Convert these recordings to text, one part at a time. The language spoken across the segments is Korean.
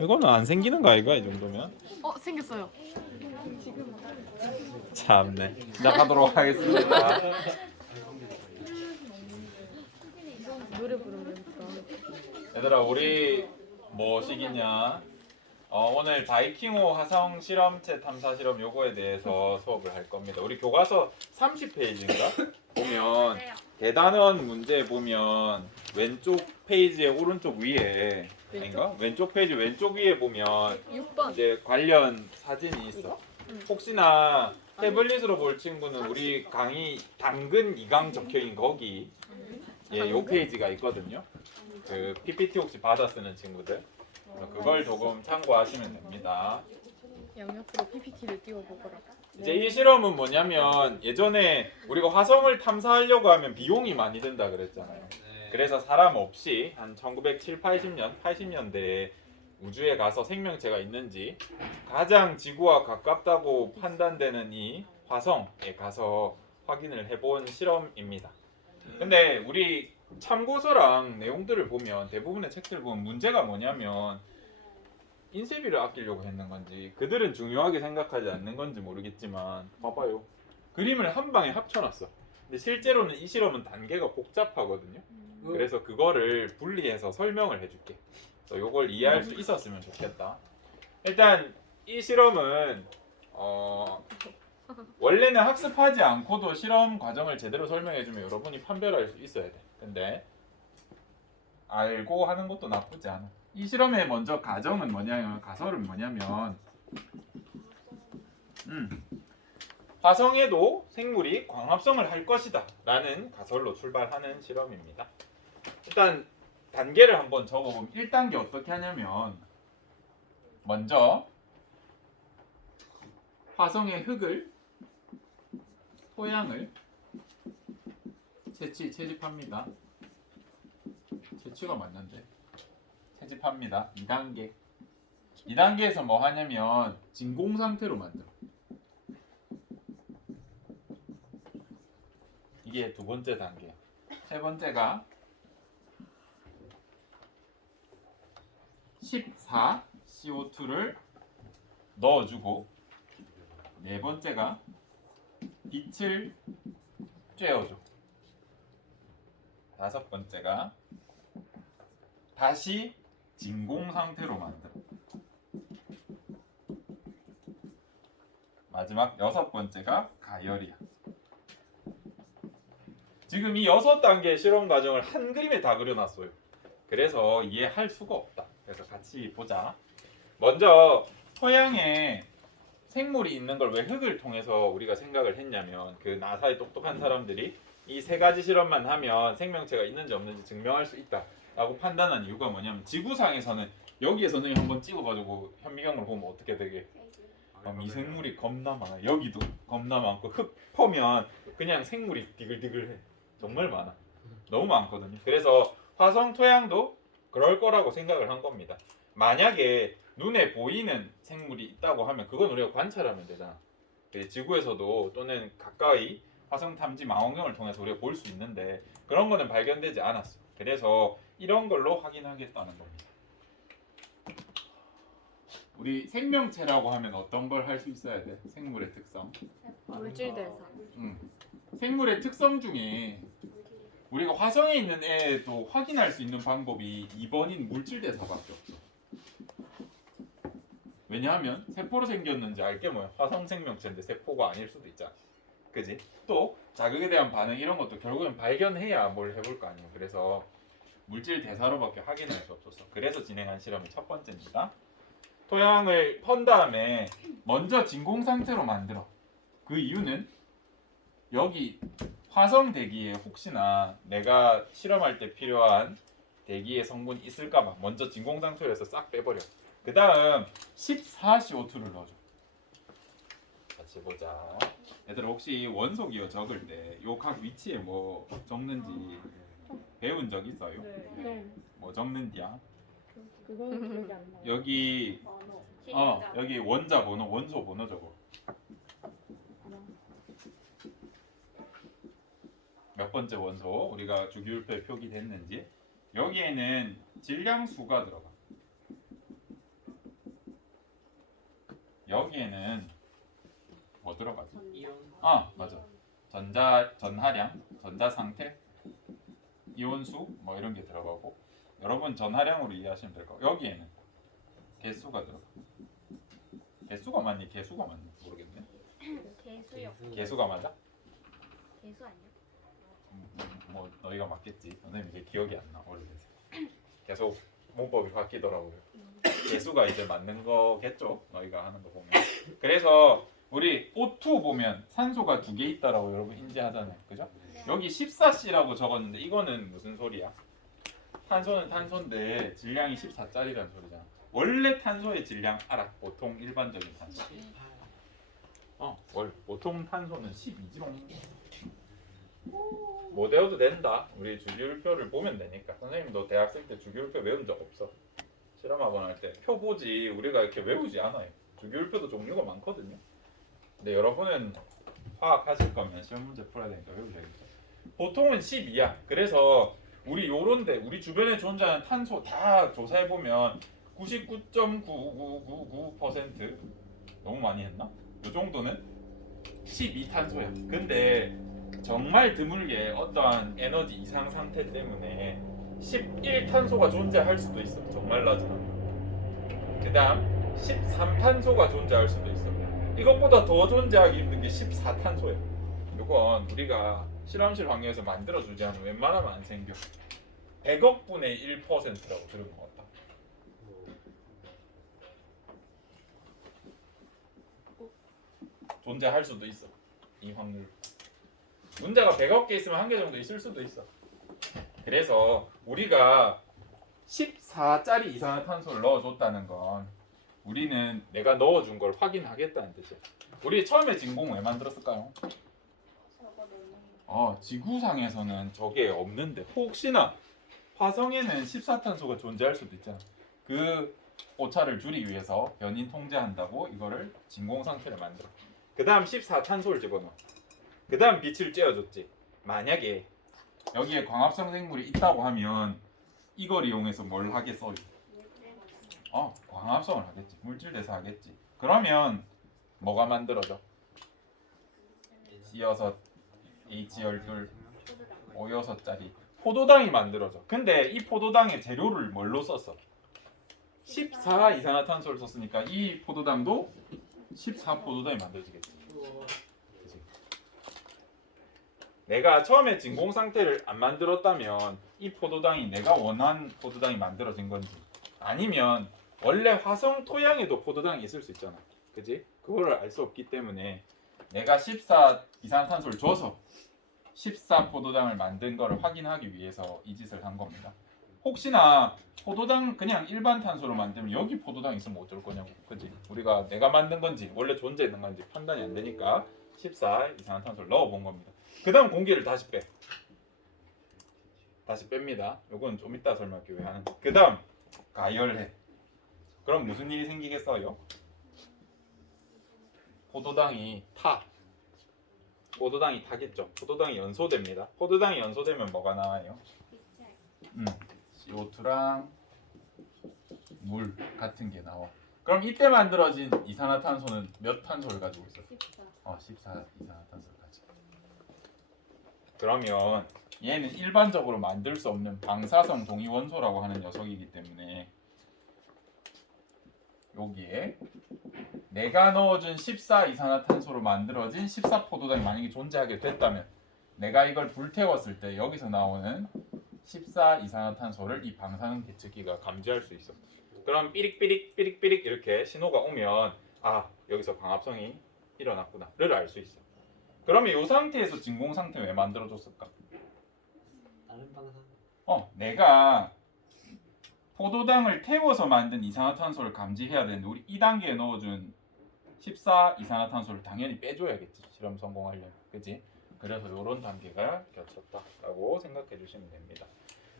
이거는 안 생기는 거 아이가 이 정도면? 생겼어요. 참네. 시작하도록 하겠습니다. 노래 부르면서. 얘들아 우리 뭐 시기냐? 오늘 다이킹호 화성 실험체 탐사 실험 요거에 대해서 수업을 할 겁니다. 우리 교과서 30페이지인가? 보면 대단원 문제 보면 왼쪽 페이지의 오른쪽 위에 아닌가? 왼쪽 페이지 왼쪽 위에 보면 6번. 이제 관련 사진이 있어. 혹시나 태블릿으로 볼 친구는 우리 강의 당근 2강 적혀있는 거기 요 페이지가 있거든요. 그 PPT 혹시 받아 쓰는 친구들 그걸 조금 참고하시면 됩니다. 양옆으로 PPT를 띄워보거라. 이제 이 실험은 뭐냐면 예전에 우리가 화성을 탐사하려고 하면 비용이 많이 든다 그랬잖아요. 그래서 사람 없이 한 1970, 80년, 80년대에 우주에 가서 생명체가 있는지 가장 지구와 가깝다고 판단되는 이 화성에 가서 확인을 해본 실험입니다. 근데 우리 참고서랑 내용들을 보면 대부분의 책들 보면 문제가 뭐냐면 인쇄비를 아끼려고 했는 건지 그들은 중요하게 생각하지 않는 건지 모르겠지만 봐봐요. 그림을 한 방에 합쳐놨어. 근데 실제로는 이 실험은 단계가 복잡하거든요. 그래서 그거를 분리해서 설명을 해줄게. 그래서 이걸 이해할 수 있었으면 좋겠다. 일단 이 실험은 원래는 학습하지 않고도 실험 과정을 제대로 설명해주면 여러분이 판별할 수 있어야 돼. 근데 알고 하는 것도 나쁘지 않아. 이 실험의 먼저 가설은 뭐냐면 화성에도 생물이 광합성을 할 것이다 라는 가설로 출발하는 실험입니다. 일단 단계를 한번 적어보면 1단계 어떻게 하냐면 먼저 화성의 흙을 토양을 채집합니다. 채취가 맞는데 채집합니다. 2단계에서 뭐 하냐면 진공 상태로 만들어. 이게 두 번째 단계. 세 번째가 14 CO2를 넣어주고 네 번째가 빛을 쬐어줘. 다섯 번째가 다시 진공 상태로 만들어. 마지막 여섯 번째가 가열이야. 지금 이 6단계 실험 과정을 한 그림에 다 그려놨어요. 그래서 이해할 수가 없다. 그래서 같이 보자. 먼저 토양에 생물이 있는 걸 왜 흙을 통해서 우리가 생각을 했냐면 그 나사의 똑똑한 사람들이 이 세 가지 실험만 하면 생명체가 있는지 없는지 증명할 수 있다라고 판단한 이유가 뭐냐면 지구상에서는 여기에 선생님 한번 찍어가지고 현미경으로 보면 어떻게 되게 미생물이 겁나 많아. 여기도 겁나 많고 흙 퍼면 그냥 생물이 디글디글해. 정말 많아. 너무 많거든요. 그래서 화성 토양도 그럴 거라고 생각을 한 겁니다. 만약에 눈에 보이는 생물이 있다고 하면 그건 우리가 관찰하면 되잖아. 지구에서도 또는 가까이 화성 탐지 망원경을 통해서 우리가 볼 수 있는데 그런 거는 발견되지 않았어. 그래서 이런 걸로 확인하겠다는 겁니다. 우리 생명체라고 하면 어떤 걸 할 수 있어야 돼? 생물의 특성. 물질 대사. 생물의 특성 중에 우리가 화성에 있는 애도 확인할 수 있는 방법이 2번인 물질 대사밖에 없어. 왜냐하면 세포로 생겼는지 알게 뭐야? 화성 생명체인데 세포가 아닐 수도 있잖아. 그지? 또 자극에 대한 반응 이런 것도 결국엔 발견해야 뭘 해볼 거 아니에요. 그래서 물질 대사로밖에 확인할 수 없었어. 그래서 진행한 실험이 첫 번째입니다. 토양을 펀 다음에 먼저 진공 상태로 만들어. 그 이유는 여기 화성 대기에 혹시나 내가 실험할 때 필요한 대기의 성분이 있을까봐 먼저 진공 상태로 해서 싹 빼버려. 그 다음 14CO2를 넣어줘. 같이 보자. 얘들아 혹시 원소 기호 적을 때 요 각 위치에 뭐 적는지 배운 적 있어요? 네. 뭐 적는디야? 그건 기억이 안 나요. 여기 여기 원자 번호, 원소 번호 적어. 몇 번째 원소 우리가 주기율표에 표기됐는지. 여기에는 질량수가 들어가. 여기에는 뭐 들어가지? 이온. 아 맞아. 전하량, 전자 상태, 이온수 뭐 이런 게 들어가고 여러분 전하량으로 이해하시면 될 거예요. 여기에는 개수가 들어가. 개수가 맞니? 개수가 맞니? 모르겠네. 개수요. 개수가 맞아? 개수 아니야? 뭐 너희가 맞겠지. 선생님 이제 기억이 안 나. 오래돼서 계속 문법이 바뀌더라고요. 개수가 이제 맞는 거겠죠. 너희가 하는 거 보면. 그래서 우리 O2 보면 산소가 2개 있다라고 여러분 인지하잖아요. 그죠? 여기 14C라고 적었는데 이거는 무슨 소리야? 탄소는 탄소인데 질량이 14짜리라는 소리잖아. 원래 탄소의 질량 알아? 보통 일반적인 탄소. 보통 탄소는 12지롱. 못 외워도 된다. 우리 주기율표를 보면 되니까. 선생님도 대학생 때 주기율표 외운 적 없어. 실험학원 할 때 표 보지 우리가 이렇게 외우지 않아요. 주기율표도 종류가 많거든요. 근데 여러분은 화학 하실 거면 시험 문제 풀어야 되니까 외우셔야겠죠. 보통은 12야. 그래서 우리 요런데 우리 주변에 존재하는 탄소 다 조사해 보면 99.99999% 너무 많이 했나? 요 정도는 12탄소야. 근데 정말 드물게 어떠한 에너지 이상 상태 때문에 11탄소가 존재할 수도 있어. 정말 낮은. 그다음 13탄소가 존재할 수도 있어. 이것보다 더 존재하기 힘든 게 14탄소야. 이건 우리가 실험실 환경에서 만들어주지 않으면 웬만하면 안 생겨. 100억 분의 1%라고 들은 것 같다. 존재할 수도 있어. 이 확률. 문제가 100억 개 있으면 한 개 정도 있을 수도 있어. 그래서 우리가 14짜리 이산화탄소를 넣어줬다는 건 우리는 내가 넣어준 걸 확인하겠다는 뜻이야. 우리 처음에 진공 왜 만들었을까요? 지구상에서는 저게 없는데 혹시나 화성에는 14탄소가 존재할 수도 있잖아. 그 오차를 줄이기 위해서 변인 통제한다고 이거를 진공 상태를 만들어. 그 다음 14탄소를 집어넣어. 그 다음 빛을 쬐어줬지. 만약에 여기에 광합성 생물이 있다고 하면 이걸 이용해서 뭘 하겠어요? 광합성을 하겠지. 물질 대사하겠지. 그러면 뭐가 만들어져? C6, H12, O6짜리 포도당이 만들어져. 근데 이 포도당의 재료를 뭘로 썼어? 14 이산화탄소를 썼으니까 이 포도당도 14 포도당이 만들어지겠지. 그치? 내가 처음에 진공 상태를 안 만들었다면 이 포도당이 내가 원한 포도당이 만들어진 건지 아니면 원래 화성 토양에도 포도당이 있을 수 있잖아. 그지? 그거를 알 수 없기 때문에 내가 14 이산화탄소를 줘서 14 포도당을 만든 거를 확인하기 위해서 이 짓을 한 겁니다. 혹시나 포도당 그냥 일반 탄소로 만들면 여기 포도당 있으면 어쩔 거냐고. 그지? 우리가 내가 만든 건지 원래 존재했는 건지 판단이 안 되니까 14 이산화탄소를 넣어 본 겁니다. 그 다음 공기를 다시 빼. 다시 뺍니다. 요건 좀 이따 설명할게요. 왜 하는지. 그 다음 가열해. 그럼 무슨 일이 생기겠어요? 포도당이 타. 포도당이 타겠죠. 포도당이 연소됩니다. 포도당이 연소되면 뭐가 나와요? CO2랑 물 같은 게 나와. 그럼 이때 만들어진 이산화탄소는 몇 탄소를 가지고 있어? 14 이산화탄소를 가지고. 그러면 얘는 일반적으로 만들 수 없는 방사성 동위원소라고 하는 녀석이기 때문에 여기에 내가 넣어준 14 이산화탄소로 만들어진 14 포도당이 만약에 존재하게 됐다면 내가 이걸 불태웠을 때 여기서 나오는 14 이산화탄소를 이 방사능 계측기가 감지할 수 있어. 그럼 삐릭삐릭 삐릭삐릭 이렇게 신호가 오면 여기서 광합성이 일어났구나를 알 수 있어. 그러면 이 상태에서 진공 상태 왜 만들어줬을까? 다른 방사. 내가 포도당을 태워서 만든 이산화탄소를 감지해야 되는데 우리 2단계에 넣어준 14 이산화탄소를 당연히 빼줘야겠지. 실험 성공하려면. 그치? 그래서 이런 단계가 겹쳤다라고 생각해 주시면 됩니다.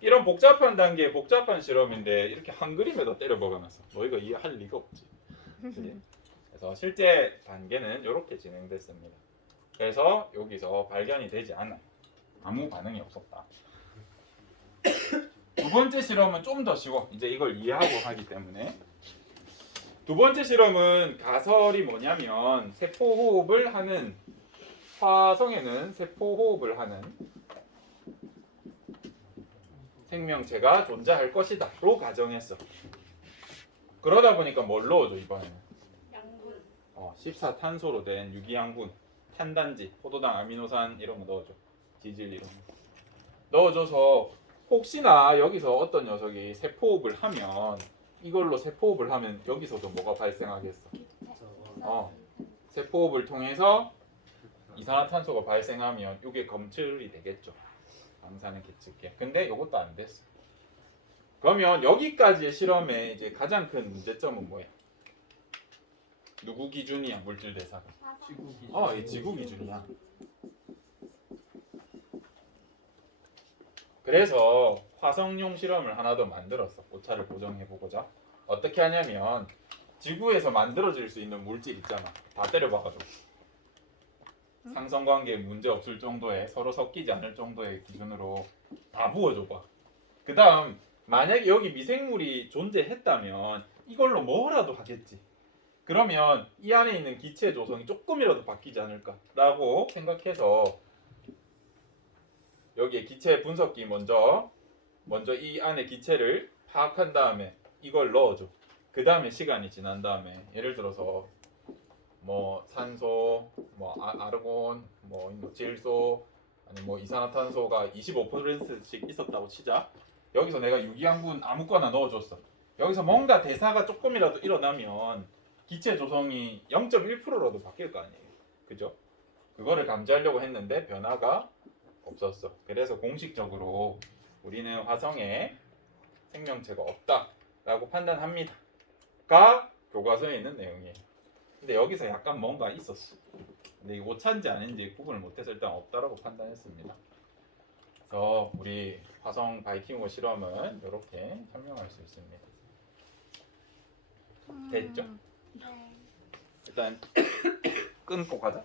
이런 복잡한 단계, 복잡한 실험인데 이렇게 한 그림에다 때려 박아놨어. 너희가 이해할 리가 없지. 그치? 그래서 실제 단계는 이렇게 진행됐습니다. 그래서 여기서 발견이 되지 않아요. 아무 반응이 없었다. 두 번째 실험은 좀 더 쉬워. 이제 이걸 이해하고 하기 때문에 두 번째 실험은 가설이 뭐냐면 세포 호흡을 하는 화성에는 세포 호흡을 하는 생명체가 존재할 것이다로 가정했어. 그러다 보니까 뭘 넣어줘 이번에는? 양분. 14탄소로 된 유기양분, 탄단지, 포도당, 아미노산 이런 거 넣어줘. 지질 이런 거 넣어줘서 혹시나 여기서 어떤 녀석이 세포호흡을 하면 이걸로 세포호흡을 하면 여기서도 뭐가 발생하겠어? 세포호흡을 통해서 이산화탄소가 발생하면 이게 검출이 되겠죠. 방사능 계측기. 근데 이것도 안 됐어. 그러면 여기까지의 실험의 이제 가장 큰 문제점은 뭐야? 누구 기준이야 물질 대사가? 지구 기준. 이 지구 기준이야. 그래서 화성용 실험을 하나 더 만들었어. 오차를 보정해보고자. 어떻게 하냐면 지구에서 만들어질 수 있는 물질 있잖아. 다 때려박아줘. 상성관계에 문제 없을 정도의 서로 섞이지 않을 정도의 기준으로 다 부어줘봐. 그 다음 만약에 여기 미생물이 존재했다면 이걸로 뭐라도 하겠지. 그러면 이 안에 있는 기체 조성이 조금이라도 바뀌지 않을까라고 생각해서 여기에 기체 분석기 먼저 이 안에 기체를 파악한 다음에 이걸 넣어줘. 그 다음에 시간이 지난 다음에 예를 들어서 뭐 산소, 뭐 아르곤, 뭐 질소, 아니 뭐 이산화탄소가 25%씩 있었다고 치자. 여기서 내가 유기양분 아무거나 넣어줬어. 여기서 뭔가 대사가 조금이라도 일어나면 기체 조성이 0.1%라도 바뀔 거 아니에요. 그죠? 그거를 감지하려고 했는데 변화가 없었어. 그래서 공식적으로 우리는 화성에 생명체가 없다라고 판단합니다. 가 교과서에 있는 내용이에요. 근데 여기서 약간 뭔가 있었어. 근데 이 오차인지 아닌지 구분을 못해서 일단 없다라고 판단했습니다. 그래서 우리 화성 바이킹호 실험은 이렇게 설명할 수 있습니다. 됐죠? 네. 일단 끊고 가자.